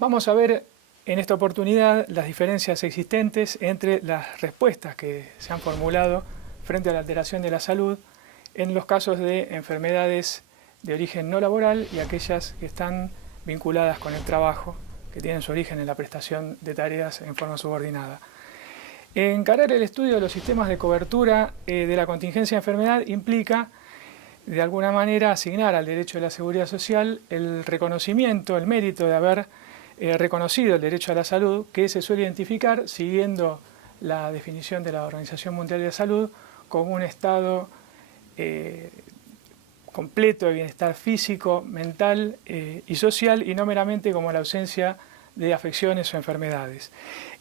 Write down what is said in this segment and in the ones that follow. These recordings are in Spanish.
Vamos a ver en esta oportunidad las diferencias existentes entre las respuestas que se han formulado frente a la alteración de la salud en los casos de enfermedades de origen no laboral y aquellas que están vinculadas con el trabajo, que tienen su origen en la prestación de tareas en forma subordinada. Encarar el estudio de los sistemas de cobertura de la contingencia de enfermedad implica, de alguna manera, asignar al derecho de la seguridad social el reconocimiento, el mérito de haber reconocido el derecho a la salud, que se suele identificar, siguiendo la definición de la Organización Mundial de la Salud, como un estado completo de bienestar físico, mental y social, y no meramente como la ausencia de afecciones o enfermedades.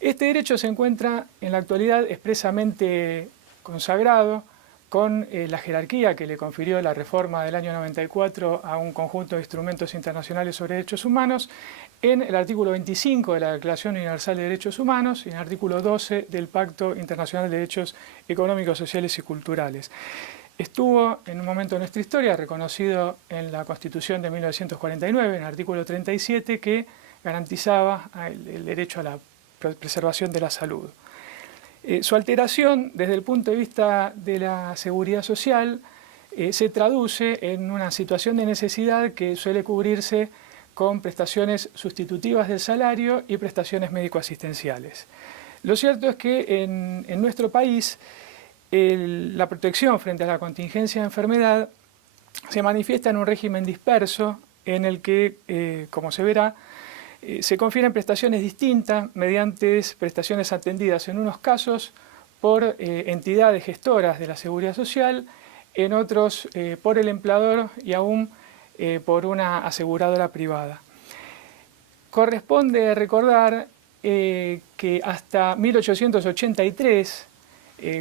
Este derecho se encuentra en la actualidad expresamente consagrado con la jerarquía que le confirió la reforma del año 94 a un conjunto de instrumentos internacionales sobre derechos humanos, en el artículo 25 de la Declaración Universal de Derechos Humanos y en el artículo 12 del Pacto Internacional de Derechos Económicos, Sociales y Culturales. Estuvo en un momento de nuestra historia reconocido en la Constitución de 1949, en el artículo 37, que garantizaba el derecho a la preservación de la salud. Su alteración, desde el punto de vista de la seguridad social, se traduce en una situación de necesidad que suele cubrirse con prestaciones sustitutivas del salario y prestaciones médico-asistenciales. Lo cierto es que en nuestro país la protección frente a la contingencia de enfermedad se manifiesta en un régimen disperso en el que, como se verá, se confieren prestaciones distintas mediante prestaciones atendidas en unos casos por entidades gestoras de la seguridad social, en otros por el empleador y aún por una aseguradora privada. Corresponde recordar que hasta 1883,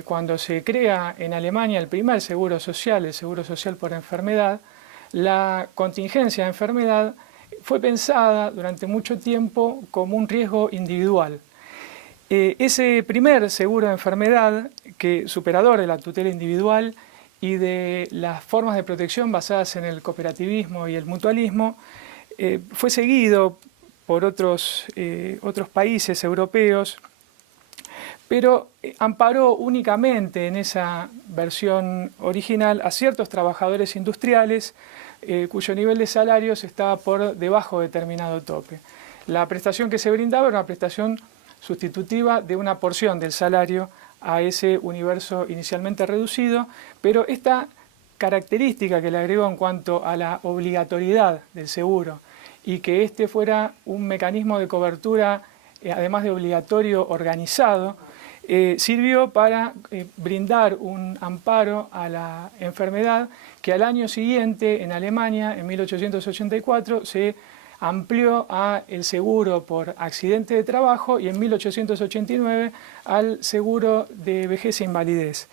cuando se crea en Alemania el primer seguro social, el seguro social por enfermedad, la contingencia de enfermedad fue pensada durante mucho tiempo como un riesgo individual. Ese primer seguro de enfermedad, superador de la tutela individual y de las formas de protección basadas en el cooperativismo y el mutualismo, fue seguido por otros países europeos, pero amparó únicamente en esa versión original a ciertos trabajadores industriales cuyo nivel de salarios estaba por debajo de determinado tope. La prestación que se brindaba era una prestación sustitutiva de una porción del salario a ese universo inicialmente reducido, pero esta característica que le agregó en cuanto a la obligatoriedad del seguro y que este fuera un mecanismo de cobertura, además de obligatorio, organizado, sirvió para brindar un amparo a la enfermedad que al año siguiente en Alemania, en 1884, se amplió al seguro por accidente de trabajo y en 1889 al seguro de vejez e invalidez.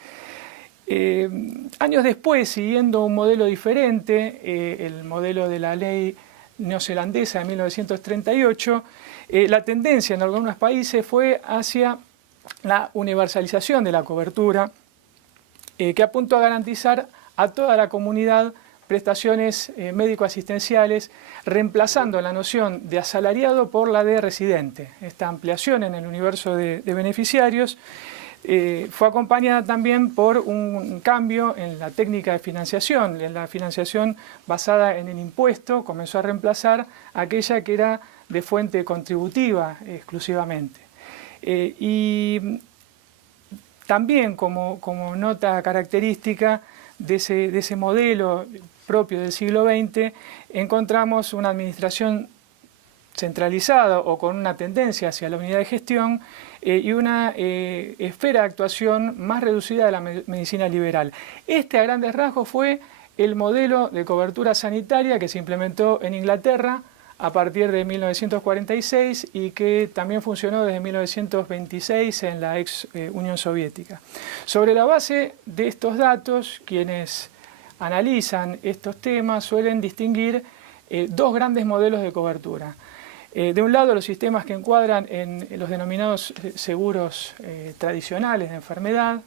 Años después, siguiendo un modelo diferente, el modelo de la ley neozelandesa de 1938, la tendencia en algunos países fue hacia la universalización de la cobertura, que apuntó a garantizar a toda la comunidad prestaciones médico-asistenciales, reemplazando la noción de asalariado por la de residente. Esta ampliación en el universo de beneficiarios fue acompañada también por un cambio en la técnica de financiación. La financiación basada en el impuesto comenzó a reemplazar aquella que era de fuente contributiva exclusivamente. Y también como nota característica de ese modelo propio del siglo XX, encontramos una administración centralizada o con una tendencia hacia la unidad de gestión y una esfera de actuación más reducida de la medicina liberal. Este, a grandes rasgos, fue el modelo de cobertura sanitaria que se implementó en Inglaterra a partir de 1946 y que también funcionó desde 1926 en la ex Unión Soviética. Sobre la base de estos datos, quienes analizan estos temas suelen distinguir dos grandes modelos de cobertura. De un lado, los sistemas que encuadran en los denominados seguros tradicionales de enfermedad,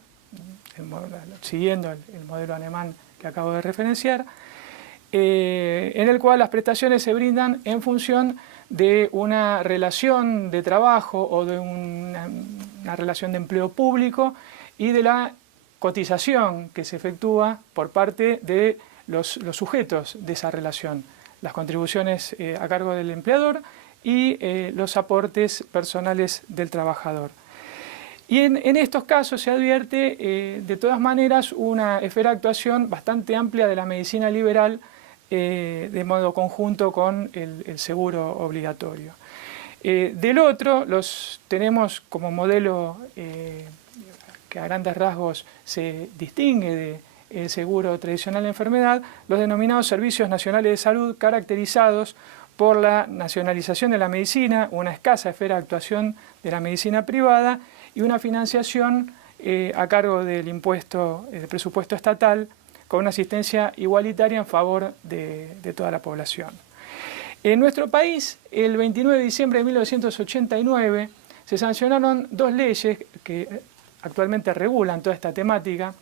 siguiendo el modelo alemán que acabo de referenciar, en el cual las prestaciones se brindan en función de una relación de trabajo o de una relación de empleo público y de la cotización que se efectúa por parte de los sujetos de esa relación, las contribuciones a cargo del empleador y los aportes personales del trabajador. Y en estos casos se advierte, de todas maneras, una esfera de actuación bastante amplia de la medicina liberal de modo conjunto con el seguro obligatorio. Del otro, tenemos como modelo que a grandes rasgos se distingue del seguro tradicional de enfermedad, los denominados servicios nacionales de salud, caracterizados por la nacionalización de la medicina, una escasa esfera de actuación de la medicina privada y una financiación a cargo del presupuesto estatal, con una asistencia igualitaria en favor de toda la población. En nuestro país, el 29 de diciembre de 1989, se sancionaron dos leyes que actualmente regulan toda esta temática,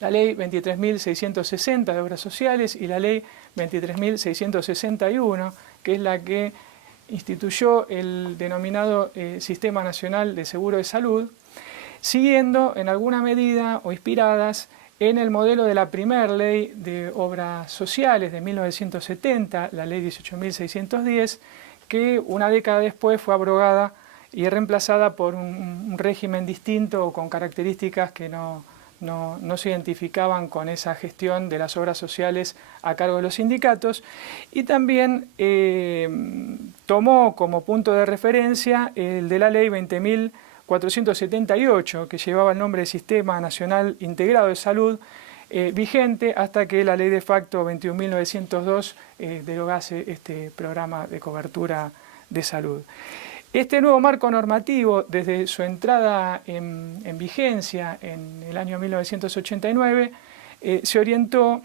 la Ley 23.660 de Obras Sociales y la Ley 23.661, que es la que instituyó el denominado Sistema Nacional de Seguro de Salud, siguiendo en alguna medida o inspiradas en el modelo de la primera ley de obras sociales de 1970, la ley 18.610, que una década después fue abrogada y reemplazada por un régimen distinto o con características que no se identificaban con esa gestión de las obras sociales a cargo de los sindicatos, y también tomó como punto de referencia el de la ley 20.478, que llevaba el nombre de Sistema Nacional Integrado de Salud, vigente hasta que la ley de facto 21.902 derogase este programa de cobertura de salud. Este nuevo marco normativo, desde su entrada en vigencia en el año 1989, se orientó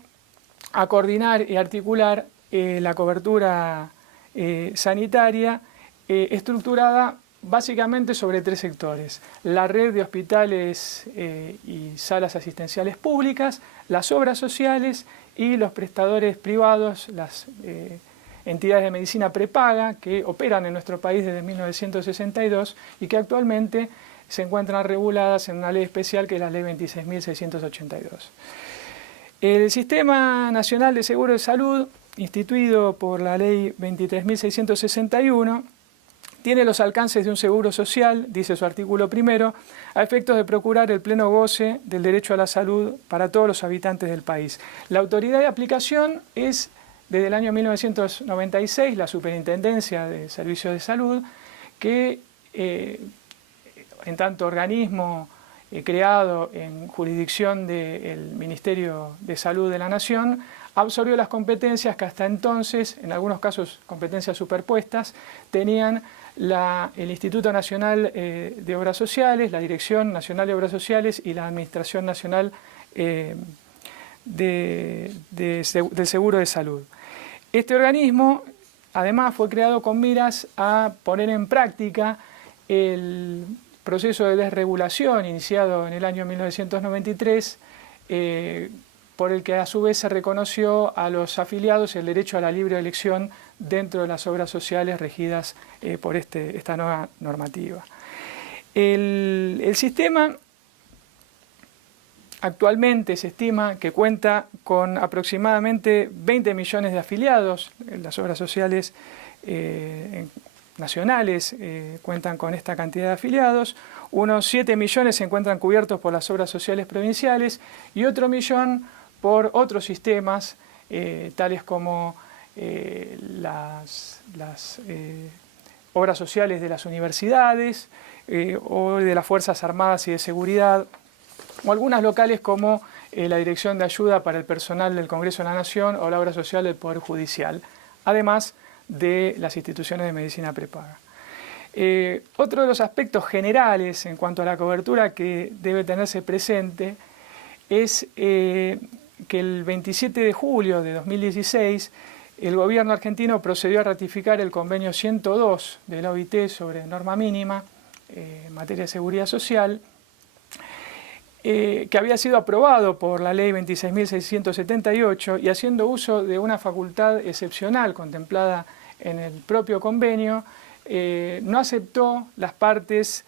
a coordinar y articular la cobertura sanitaria estructurada básicamente sobre tres sectores: la red de hospitales y salas asistenciales públicas, las obras sociales y los prestadores privados, las entidades de medicina prepaga que operan en nuestro país desde 1962 y que actualmente se encuentran reguladas en una ley especial que es la Ley 26.682. El Sistema Nacional de Seguro de Salud, instituido por la Ley 23.661, tiene los alcances de un seguro social, dice su artículo primero, a efectos de procurar el pleno goce del derecho a la salud para todos los habitantes del país. La autoridad de aplicación es, desde el año 1996, la Superintendencia de Servicios de Salud, que en tanto organismo creado en jurisdicción del Ministerio de Salud de la Nación, absorbió las competencias que hasta entonces, en algunos casos competencias superpuestas, tenían el Instituto Nacional de Obras Sociales, la Dirección Nacional de Obras Sociales y la Administración Nacional del Seguro de Salud. Este organismo, además, fue creado con miras a poner en práctica el proceso de desregulación iniciado en el año 1993, por el que a su vez se reconoció a los afiliados el derecho a la libre elección dentro de las obras sociales regidas por esta nueva normativa. El sistema actualmente se estima que cuenta con aproximadamente 20 millones de afiliados. Las obras sociales nacionales cuentan con esta cantidad de afiliados. Unos 7 millones se encuentran cubiertos por las obras sociales provinciales y otro millón por otros sistemas, tales como las obras sociales de las universidades o de las Fuerzas Armadas y de Seguridad, o algunas locales como la Dirección de Ayuda para el Personal del Congreso de la Nación o la obra social del Poder Judicial, además de las instituciones de medicina prepaga. Otro de los aspectos generales en cuanto a la cobertura que debe tenerse presente es que el 27 de julio de 2016 el gobierno argentino procedió a ratificar el convenio 102 de la OIT sobre norma mínima en materia de seguridad social, que había sido aprobado por la Ley 26.678 y haciendo uso de una facultad excepcional contemplada en el propio convenio, no aceptó las partes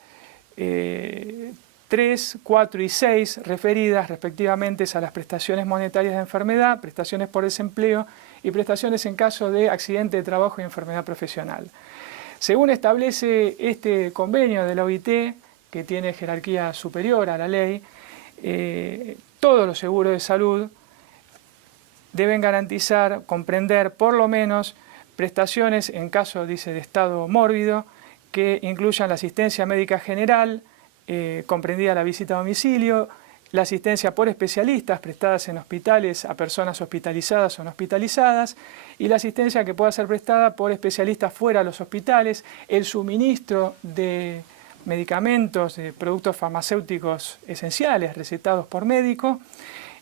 3, 4 y 6 referidas respectivamente a las prestaciones monetarias de enfermedad, prestaciones por desempleo y prestaciones en caso de accidente de trabajo y enfermedad profesional. Según establece este convenio de la OIT, que tiene jerarquía superior a la ley, todos los seguros de salud deben garantizar, comprender por lo menos prestaciones en caso, dice, de estado mórbido, que incluyan la asistencia médica general, comprendida la visita a domicilio, la asistencia por especialistas prestadas en hospitales a personas hospitalizadas o no hospitalizadas y la asistencia que pueda ser prestada por especialistas fuera de los hospitales, el suministro de medicamentos, de productos farmacéuticos esenciales recetados por médico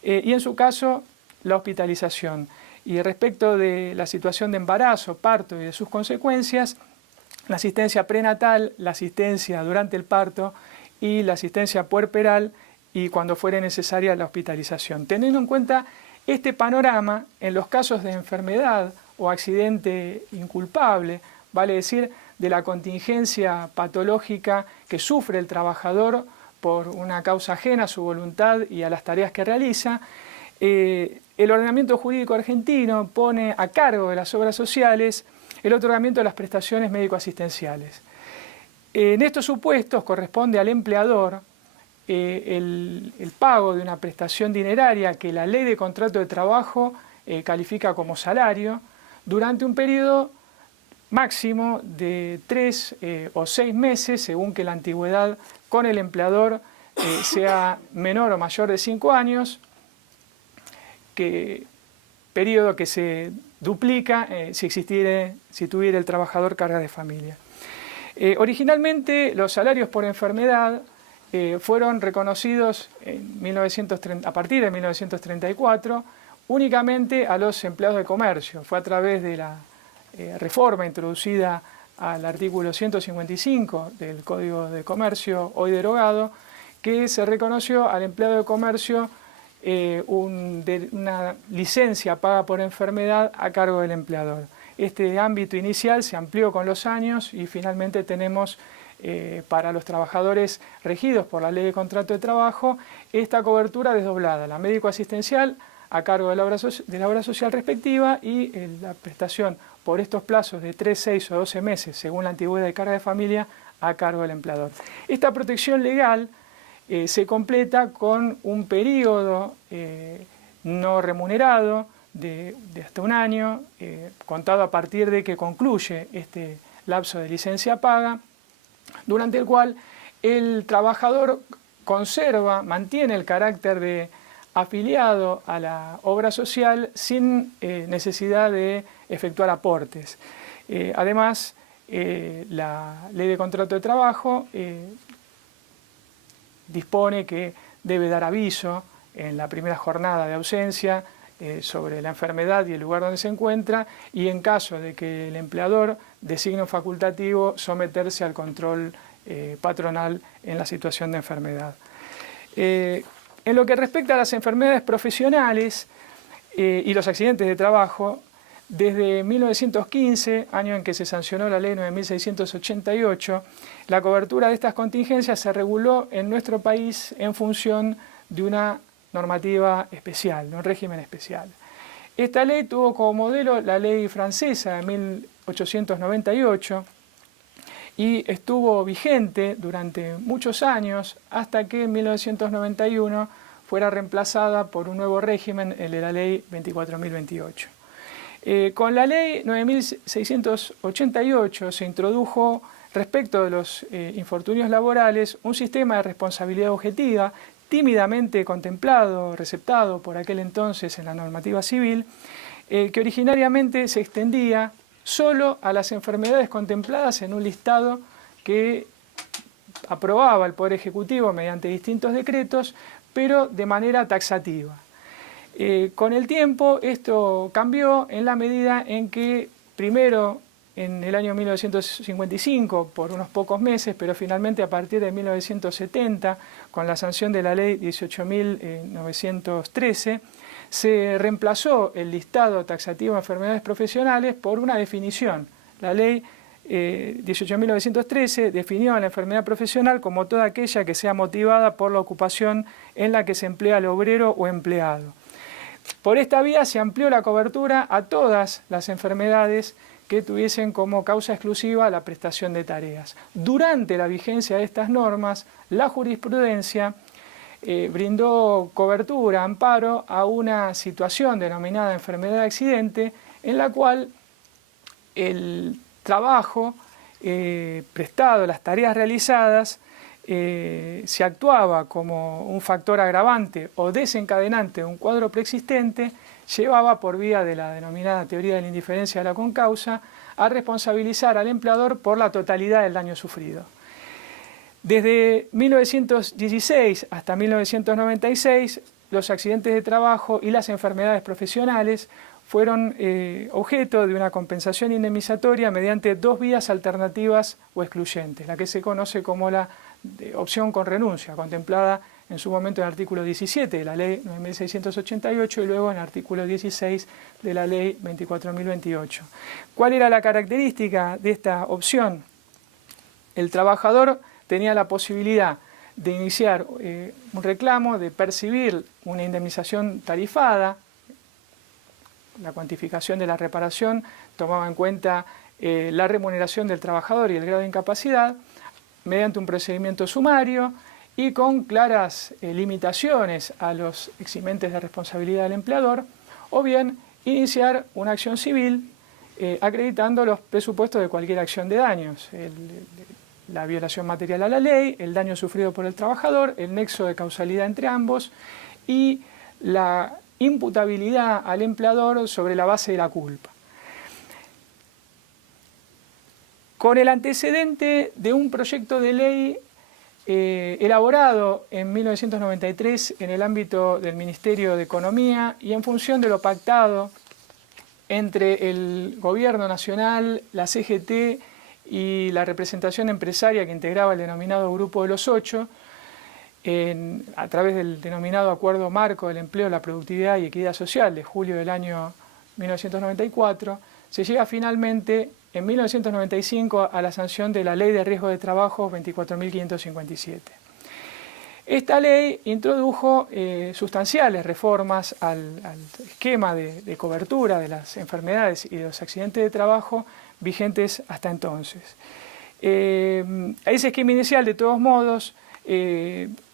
y en su caso la hospitalización. Y respecto de la situación de embarazo, parto y de sus consecuencias, la asistencia prenatal, la asistencia durante el parto y la asistencia puerperal y cuando fuere necesaria la hospitalización. Teniendo en cuenta este panorama, en los casos de enfermedad o accidente inculpable, vale decir, de la contingencia patológica que sufre el trabajador por una causa ajena a su voluntad y a las tareas que realiza, el ordenamiento jurídico argentino pone a cargo de las obras sociales el otorgamiento de las prestaciones médico-asistenciales. En estos supuestos corresponde al empleador el pago de una prestación dineraria que la ley de contrato de trabajo califica como salario durante un periodo máximo de 3 o 6 meses, según que la antigüedad con el empleador sea menor o mayor de 5 años, periodo que se duplica si tuviera el trabajador carga de familia. Originalmente los salarios por enfermedad fueron reconocidos a partir de 1934 únicamente a los empleados de comercio. Fue a través de la reforma introducida al artículo 155 del Código de Comercio, hoy derogado, que se reconoció al empleado de comercio una licencia paga por enfermedad a cargo del empleador. Este ámbito inicial se amplió con los años y finalmente tenemos para los trabajadores regidos por la Ley de Contrato de Trabajo esta cobertura desdoblada, la médico-asistencial a cargo de la obra social respectiva y la prestación por estos plazos de 3, 6 o 12 meses, según la antigüedad de carga de familia, a cargo del empleador. Esta protección legal se completa con un periodo no remunerado de hasta un año, contado a partir de que concluye este lapso de licencia paga, durante el cual el trabajador mantiene el carácter de afiliado a la obra social sin necesidad de efectuar aportes. Además, la Ley de Contrato de Trabajo dispone que debe dar aviso en la primera jornada de ausencia sobre la enfermedad y el lugar donde se encuentra y en caso de que el empleador designe un facultativo someterse al control patronal en la situación de enfermedad. En lo que respecta a las enfermedades profesionales y los accidentes de trabajo, desde 1915, año en que se sancionó la ley 9688, la cobertura de estas contingencias se reguló en nuestro país en función de una normativa especial, de un régimen especial. Esta ley tuvo como modelo la ley francesa de 1898 y estuvo vigente durante muchos años hasta que en 1991 fuera reemplazada por un nuevo régimen, el de la ley 24.028. Con la ley 9688 se introdujo respecto de los infortunios laborales un sistema de responsabilidad objetiva tímidamente contemplado, receptado por aquel entonces en la normativa civil, que originariamente se extendía solo a las enfermedades contempladas en un listado que aprobaba el Poder Ejecutivo mediante distintos decretos, pero de manera taxativa. Con el tiempo esto cambió en la medida en que primero en el año 1955 por unos pocos meses, pero finalmente a partir de 1970 con la sanción de la ley 18.913 se reemplazó el listado taxativo de enfermedades profesionales por una definición La ley 18.913 definió la enfermedad profesional como toda aquella que sea motivada por la ocupación en la que se emplea el obrero o empleado. Por esta vía se amplió la cobertura a todas las enfermedades que tuviesen como causa exclusiva la prestación de tareas. Durante la vigencia de estas normas, la jurisprudencia brindó cobertura, amparo a una situación denominada enfermedad de accidente, en la cual el trabajo prestado, las tareas realizadas, se actuaba como un factor agravante o desencadenante de un cuadro preexistente, llevaba por vía de la denominada teoría de la indiferencia de la concausa a responsabilizar al empleador por la totalidad del daño sufrido. Desde 1916 hasta 1996, los accidentes de trabajo y las enfermedades profesionales fueron objeto de una compensación indemnizatoria mediante dos vías alternativas o excluyentes, la que se conoce como la opción con renuncia, contemplada en su momento en el artículo 17 de la ley 9.688 y luego en el artículo 16 de la ley 24.028. ¿Cuál era la característica de esta opción? El trabajador tenía la posibilidad de iniciar un reclamo, de percibir una indemnización tarifada. La cuantificación de la reparación tomaba en cuenta la remuneración del trabajador y el grado de incapacidad mediante un procedimiento sumario y con claras limitaciones a los eximentes de responsabilidad del empleador, o bien iniciar una acción civil acreditando los presupuestos de cualquier acción de daños, la violación material a la ley, el daño sufrido por el trabajador, el nexo de causalidad entre ambos y la imputabilidad al empleador sobre la base de la culpa. Con el antecedente de un proyecto de ley elaborado en 1993 en el ámbito del Ministerio de Economía y en función de lo pactado entre el Gobierno Nacional, la CGT y la representación empresaria que integraba el denominado Grupo de los Ocho, a través del denominado Acuerdo Marco del Empleo, la Productividad y Equidad Social de julio del año 1994, se llega finalmente en 1995 a la sanción de la Ley de Riesgo de Trabajo 24.557. Esta ley introdujo sustanciales reformas al esquema de cobertura de las enfermedades y de los accidentes de trabajo vigentes hasta entonces. Ese esquema inicial, de todos modos,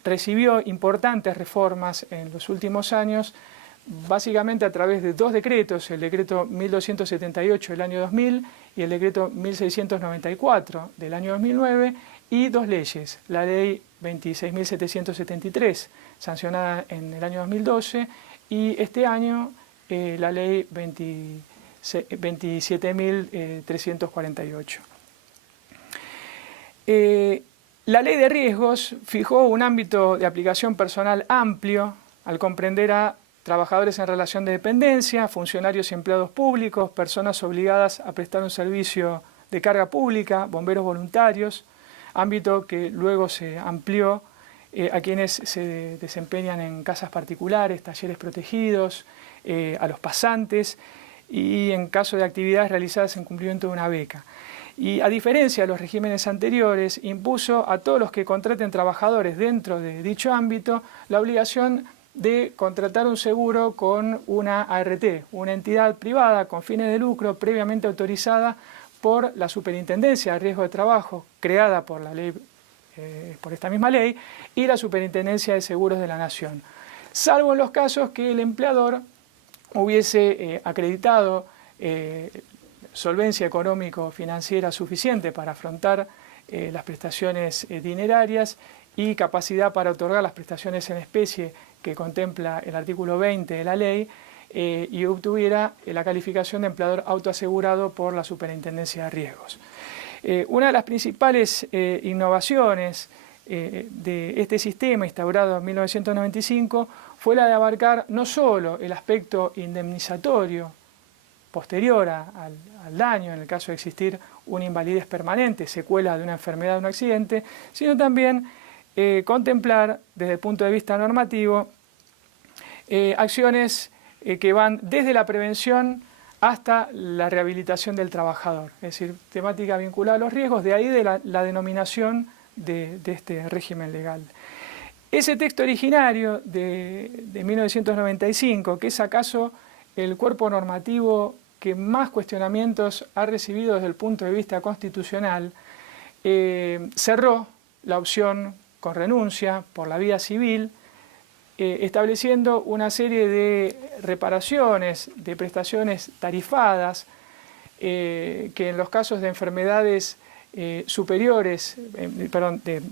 recibió importantes reformas en los últimos años, básicamente a través de dos decretos, el decreto 1278 del año 2000 y el decreto 1694 del año 2009, y dos leyes, la ley 26.773, sancionada en el año 2012, y este año la ley 27.348. La ley de riesgos fijó un ámbito de aplicación personal amplio al comprender a trabajadores en relación de dependencia, funcionarios y empleados públicos, personas obligadas a prestar un servicio de carga pública, bomberos voluntarios, ámbito que luego se amplió a quienes se desempeñan en casas particulares, talleres protegidos, a los pasantes y en caso de actividades realizadas en cumplimiento de una beca. Y a diferencia de los regímenes anteriores, impuso a todos los que contraten trabajadores dentro de dicho ámbito la obligación de contratar un seguro con una ART, una entidad privada con fines de lucro previamente autorizada por la Superintendencia de Riesgo de Trabajo, creada por la ley, por esta misma ley, y la Superintendencia de Seguros de la Nación, salvo en los casos que el empleador hubiese acreditado solvencia económico-financiera suficiente para afrontar las prestaciones dinerarias y capacidad para otorgar las prestaciones en especie que contempla el artículo 20 de la ley y obtuviera la calificación de empleador autoasegurado por la Superintendencia de Riesgos. Una de las principales innovaciones de este sistema instaurado en 1995 fue la de abarcar no solo el aspecto indemnizatorio posterior al daño, en el caso de existir una invalidez permanente, secuela de una enfermedad o un accidente, sino también contemplar desde el punto de vista normativo acciones que van desde la prevención hasta la rehabilitación del trabajador, es decir, temática vinculada a los riesgos, de ahí de la denominación de este régimen legal. Ese texto originario de 1995, que es acaso el cuerpo normativo que más cuestionamientos ha recibido desde el punto de vista constitucional, cerró la opción con renuncia por la vía civil, estableciendo una serie de reparaciones, de prestaciones tarifadas, que en los casos de enfermedades superiores, de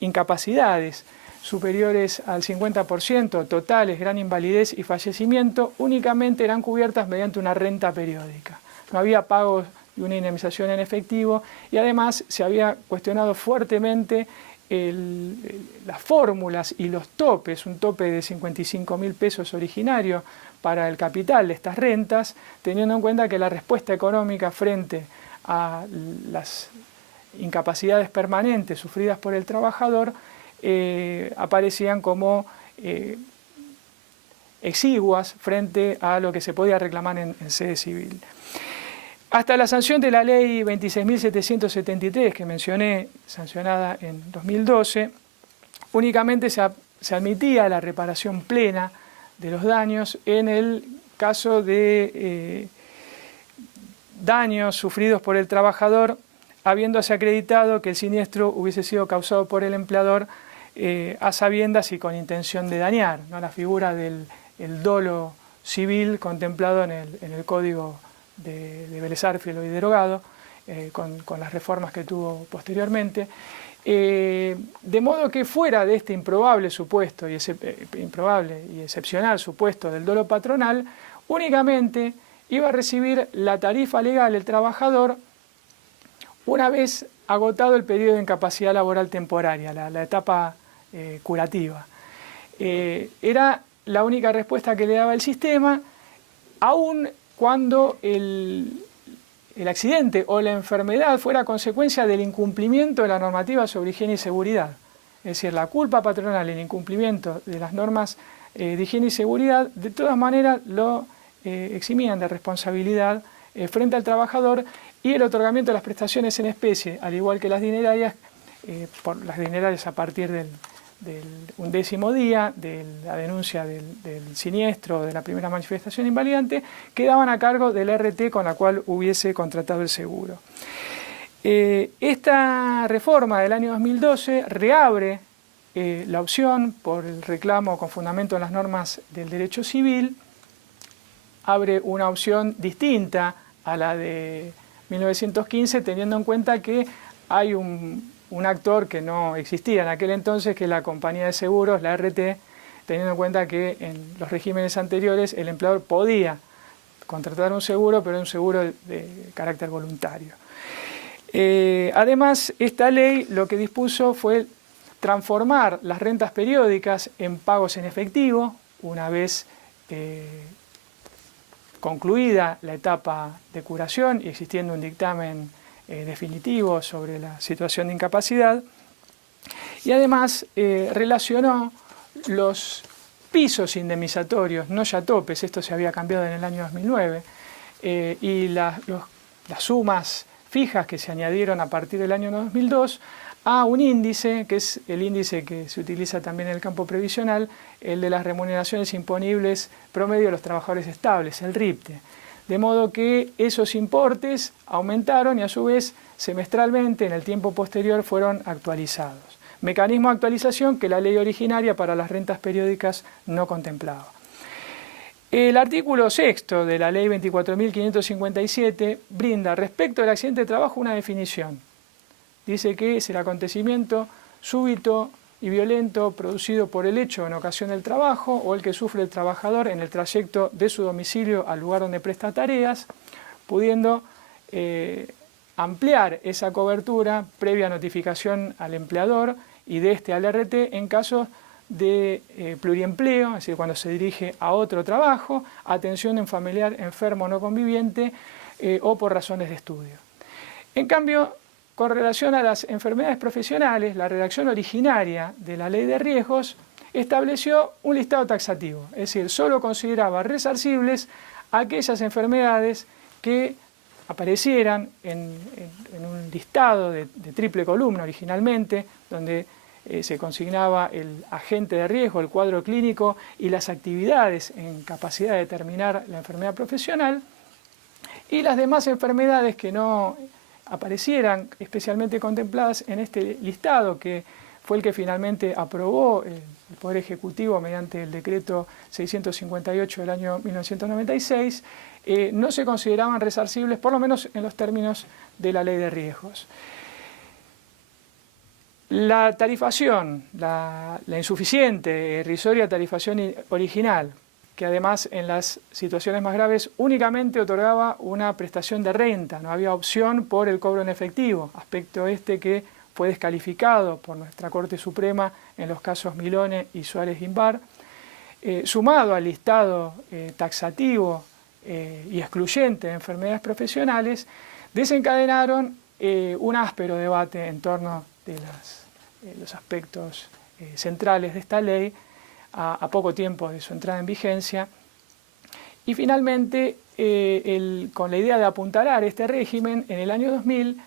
incapacidades superiores al 50%, totales, gran invalidez y fallecimiento, únicamente eran cubiertas mediante una renta periódica. No había pagos de una indemnización en efectivo y además se había cuestionado fuertemente las fórmulas y los topes, un tope de 55.000 pesos originario para el capital de estas rentas, teniendo en cuenta que la respuesta económica frente a las incapacidades permanentes sufridas por el trabajador aparecían como exiguas frente a lo que se podía reclamar en sede civil. Hasta la sanción de la ley 26.773 que mencioné, sancionada en 2012, únicamente se admitía la reparación plena de los daños en el caso de daños sufridos por el trabajador, habiéndose acreditado que el siniestro hubiese sido causado por el empleador a sabiendas y con intención de dañar, ¿no? La figura del dolo civil contemplado en el Código de Vélez Arfiel hoy derogado, con las reformas que tuvo posteriormente, de modo que fuera de este improbable supuesto y excepcional supuesto del dolo patronal, únicamente iba a recibir la tarifa legal el trabajador una vez agotado el periodo de incapacidad laboral temporaria, la etapa curativa. Era la única respuesta que le daba el sistema, aún cuando el accidente o la enfermedad fuera consecuencia del incumplimiento de la normativa sobre higiene y seguridad. Es decir, la culpa patronal, el incumplimiento de las normas de higiene y seguridad, de todas maneras lo eximían de responsabilidad frente al trabajador, y el otorgamiento de las prestaciones en especie, al igual que las dinerarias, por las dinerarias a partir del 11º día de la denuncia del siniestro, de la primera manifestación invalidante, quedaban a cargo del RT con la cual hubiese contratado el seguro. Esta reforma del año 2012 reabre la opción por el reclamo con fundamento en las normas del derecho civil, abre una opción distinta a la de 1915, teniendo en cuenta que hay un actor que no existía en aquel entonces, que es la compañía de seguros, la RT, teniendo en cuenta que en los regímenes anteriores el empleador podía contratar un seguro, pero un seguro de carácter voluntario. Además, esta ley lo que dispuso fue transformar las rentas periódicas en pagos en efectivo, una vez concluida la etapa de curación y existiendo un dictamen definitivo sobre la situación de incapacidad, y además relacionó los pisos indemnizatorios, no ya topes, esto se había cambiado en el año 2009, y las sumas fijas que se añadieron a partir del año 2002 a un índice, que es el índice que se utiliza también en el campo previsional, el de las remuneraciones imponibles promedio de los trabajadores estables, el RIPTE. De modo que esos importes aumentaron y a su vez semestralmente en el tiempo posterior fueron actualizados. Mecanismo de actualización que la ley originaria para las rentas periódicas no contemplaba. El artículo 6º de la ley 24.557 brinda respecto del accidente de trabajo una definición. Dice que es el acontecimiento súbito y violento producido por el hecho en ocasión del trabajo o el que sufre el trabajador en el trayecto de su domicilio al lugar donde presta tareas, pudiendo ampliar esa cobertura previa notificación al empleador y de este al RT en casos de pluriempleo, es decir, cuando se dirige a otro trabajo, atención en familiar enfermo no conviviente o por razones de estudio. En cambio, con relación a las enfermedades profesionales, la redacción originaria de la Ley de Riesgos estableció un listado taxativo, es decir, solo consideraba resarcibles aquellas enfermedades que aparecieran en un listado de triple columna originalmente, donde se consignaba el agente de riesgo, el cuadro clínico y las actividades en capacidad de determinar la enfermedad profesional, y las demás enfermedades que no aparecieran especialmente contempladas en este listado, que fue el que finalmente aprobó el Poder Ejecutivo mediante el decreto 658 del año 1996, no se consideraban resarcibles, por lo menos en los términos de la ley de riesgos. La tarifación, la insuficiente, irrisoria tarifación original, que además en las situaciones más graves únicamente otorgaba una prestación de renta, no había opción por el cobro en efectivo, aspecto este que fue descalificado por nuestra Corte Suprema en los casos Milone y Suárez-Guimbar, sumado al listado taxativo y excluyente de enfermedades profesionales, desencadenaron un áspero debate en torno de los aspectos centrales de esta ley a poco tiempo de su entrada en vigencia. Y finalmente, con la idea de apuntalar este régimen, en el año 2000,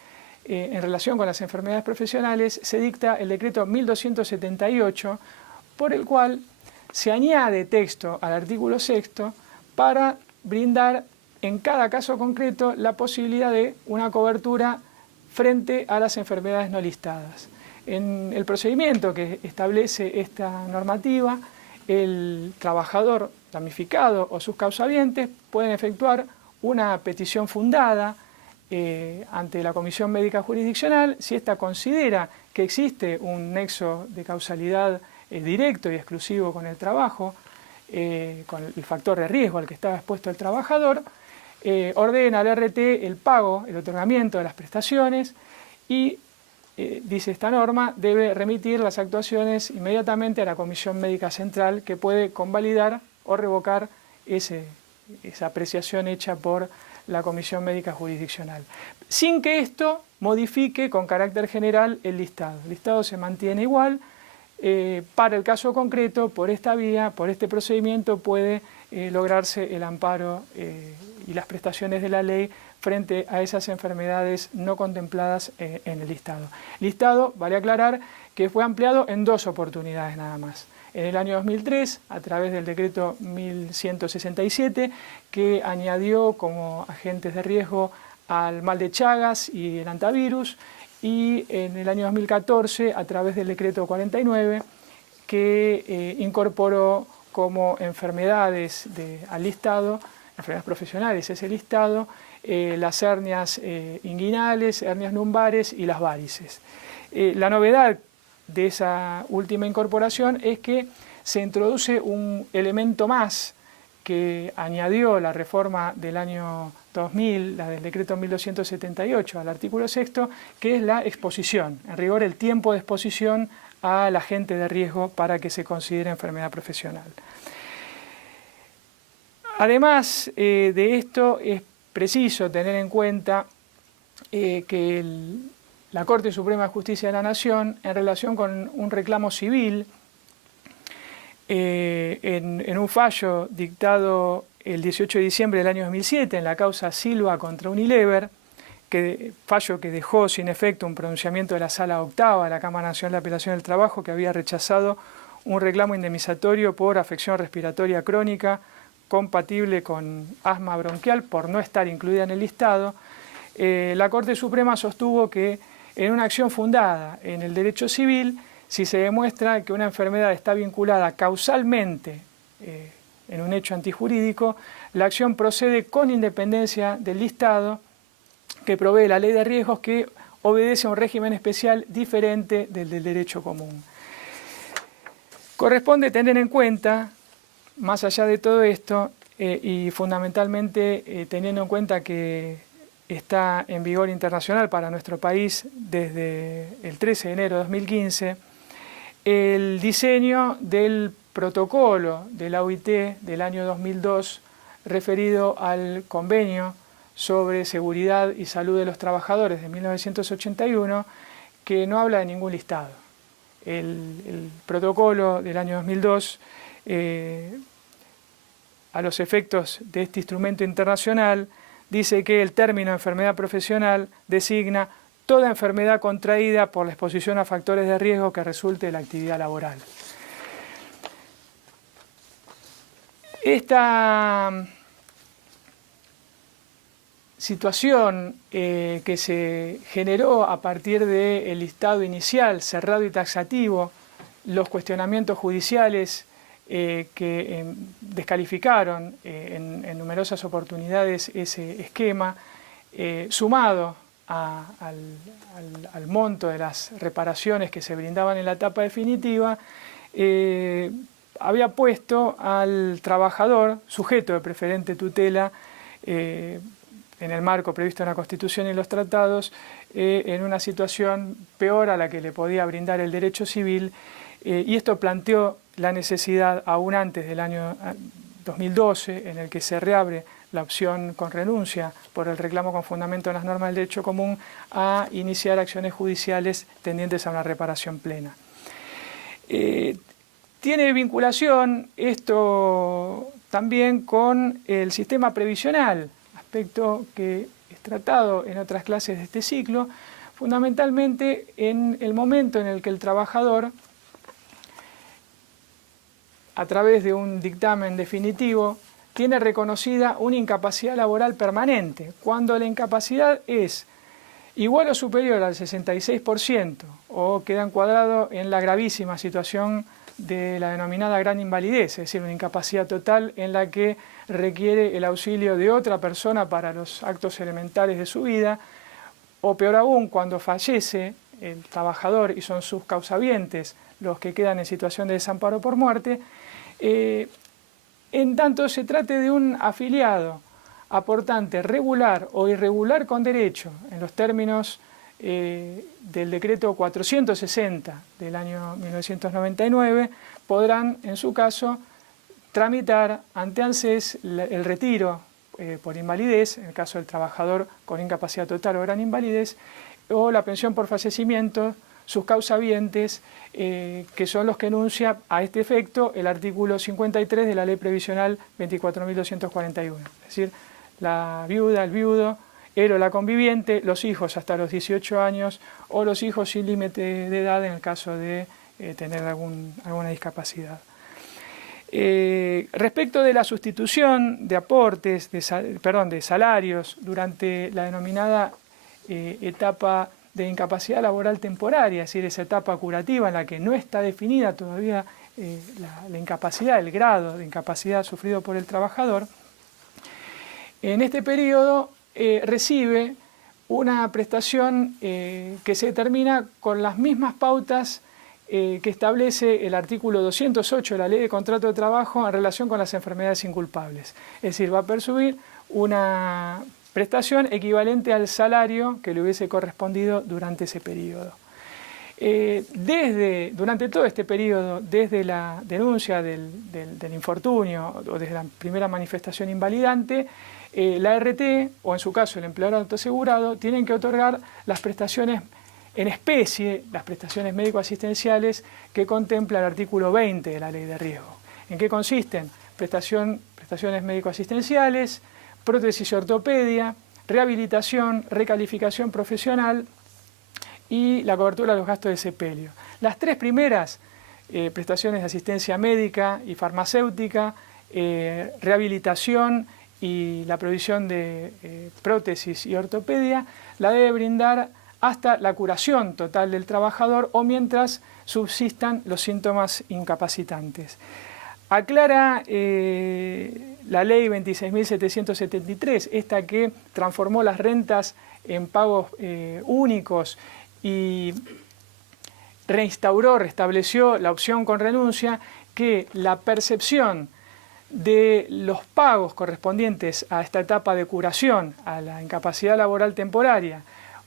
en relación con las enfermedades profesionales, se dicta el decreto 1278, por el cual se añade texto al artículo 6º para brindar en cada caso concreto la posibilidad de una cobertura frente a las enfermedades no listadas. En el procedimiento que establece esta normativa, el trabajador damnificado o sus causavientes pueden efectuar una petición fundada ante la Comisión Médica Jurisdiccional si ésta considera que existe un nexo de causalidad directo y exclusivo con el trabajo, con el factor de riesgo al que estaba expuesto el trabajador, ordena al RT el pago, el otorgamiento de las prestaciones y, dice esta norma, debe remitir las actuaciones inmediatamente a la Comisión Médica Central, que puede convalidar o revocar esa apreciación hecha por la Comisión Médica Jurisdiccional, sin que esto modifique con carácter general el listado. El listado se mantiene igual. Para el caso concreto, por esta vía, por este procedimiento, puede lograrse el amparo y las prestaciones de la ley frente a esas enfermedades no contempladas en el listado. Listado, vale aclarar, que fue ampliado en 2 oportunidades nada más. En el año 2003, a través del decreto 1167, que añadió como agentes de riesgo al mal de Chagas y el antivirus, y en el año 2014, a través del decreto 49, que incorporó como enfermedades al listado, enfermedades profesionales, ese listado, las hernias inguinales, hernias lumbares y las varices. La novedad de esa última incorporación es que se introduce un elemento más que añadió la reforma del año 2000, la del decreto 1278 al artículo 6º, que es la exposición, en rigor el tiempo de exposición al agente de riesgo para que se considere enfermedad profesional. Además de esto, es preciso tener en cuenta que la Corte Suprema de Justicia de la Nación, en relación con un reclamo civil, en un fallo dictado el 18 de diciembre del año 2007 en la causa Silva contra Unilever, fallo que dejó sin efecto un pronunciamiento de la Sala Octava de la Cámara Nacional de Apelación del Trabajo, que había rechazado un reclamo indemnizatorio por afección respiratoria crónica compatible con asma bronquial por no estar incluida en el listado. La Corte Suprema sostuvo que en una acción fundada en el derecho civil, si se demuestra que una enfermedad está vinculada causalmente en un hecho antijurídico, la acción procede con independencia del listado que provee la ley de riesgos, que obedece a un régimen especial diferente del derecho común. Corresponde tener en cuenta, más allá de todo esto, y fundamentalmente teniendo en cuenta que está en vigor internacional para nuestro país desde el 13 de enero de 2015, el diseño del protocolo de la OIT del año 2002 referido al convenio sobre seguridad y salud de los trabajadores de 1981, que no habla de ningún listado. El protocolo del año 2002 a los efectos de este instrumento internacional, dice que el término enfermedad profesional designa toda enfermedad contraída por la exposición a factores de riesgo que resulte de la actividad laboral. Esta situación que se generó a partir del listado inicial, cerrado y taxativo, los cuestionamientos judiciales que descalificaron en numerosas oportunidades ese esquema, sumado al monto de las reparaciones que se brindaban en la etapa definitiva, había puesto al trabajador, sujeto de preferente tutela, en el marco previsto en la Constitución y los tratados, en una situación peor a la que le podía brindar el derecho civil, y esto planteó la necesidad, aún antes del año 2012, en el que se reabre la opción con renuncia por el reclamo con fundamento en las normas del derecho común, a iniciar acciones judiciales tendientes a una reparación plena. Tiene vinculación esto también con el sistema previsional, aspecto que es tratado en otras clases de este ciclo, fundamentalmente en el momento en el que el trabajador, a través de un dictamen definitivo, tiene reconocida una incapacidad laboral permanente, cuando la incapacidad es igual o superior al 66% o queda encuadrado en la gravísima situación de la denominada gran invalidez, es decir, una incapacidad total en la que requiere el auxilio de otra persona para los actos elementales de su vida, o peor aún, cuando fallece el trabajador y son sus causavientes los que quedan en situación de desamparo por muerte, en tanto se trate de un afiliado aportante regular o irregular con derecho, en los términos del decreto 460 del año 1999, podrán, en su caso, tramitar ante ANSES el retiro por invalidez, en el caso del trabajador con incapacidad total o gran invalidez, o la pensión por fallecimiento, sus causavientes, que son los que enuncia a este efecto el artículo 53 de la Ley Previsional 24.241, es decir, la viuda, el viudo, él o la conviviente, los hijos hasta los 18 años o los hijos sin límite de edad en el caso de tener alguna discapacidad. Respecto de la sustitución de aportes, de salarios durante la denominada etapa de incapacidad laboral temporaria, es decir, esa etapa curativa en la que no está definida todavía la incapacidad, el grado de incapacidad sufrido por el trabajador, en este periodo recibe una prestación que se determina con las mismas pautas que establece el artículo 208 de la Ley de Contrato de Trabajo en relación con las enfermedades inculpables. Es decir, va a percibir una prestación equivalente al salario que le hubiese correspondido durante ese periodo. Durante todo este periodo, desde la denuncia del infortunio o desde la primera manifestación invalidante, la RT, o en su caso el empleador autoasegurado, tienen que otorgar las prestaciones en especie, las prestaciones médico-asistenciales que contempla el artículo 20 de la Ley de Riesgo. ¿En qué consisten? Prestaciones médico-asistenciales, prótesis y ortopedia, rehabilitación, recalificación profesional y la cobertura de los gastos de sepelio. Las tres primeras, prestaciones de asistencia médica y farmacéutica, rehabilitación y la provisión de prótesis y ortopedia, la debe brindar hasta la curación total del trabajador o mientras subsistan los síntomas incapacitantes. Aclara la ley 26.773, esta que transformó las rentas en pagos únicos y restableció la opción con renuncia, que la percepción de los pagos correspondientes a esta etapa de curación, a la incapacidad laboral temporaria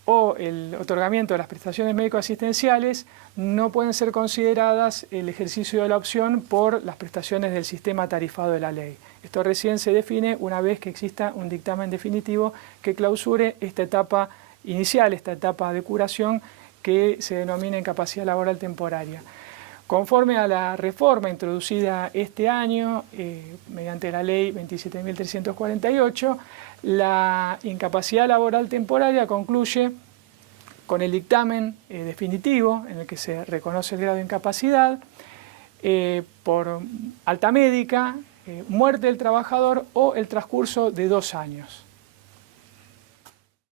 o el otorgamiento de las prestaciones médico-asistenciales no pueden ser consideradas el ejercicio de la opción por las prestaciones del sistema tarifado de la ley. Esto recién se define una vez que exista un dictamen definitivo que clausure esta etapa inicial, esta etapa de curación que se denomina incapacidad laboral temporaria. Conforme a la reforma introducida este año mediante la ley 27.348, la incapacidad laboral temporaria concluye con el dictamen definitivo en el que se reconoce el grado de incapacidad por alta médica, muerte del trabajador o el transcurso de 2 años.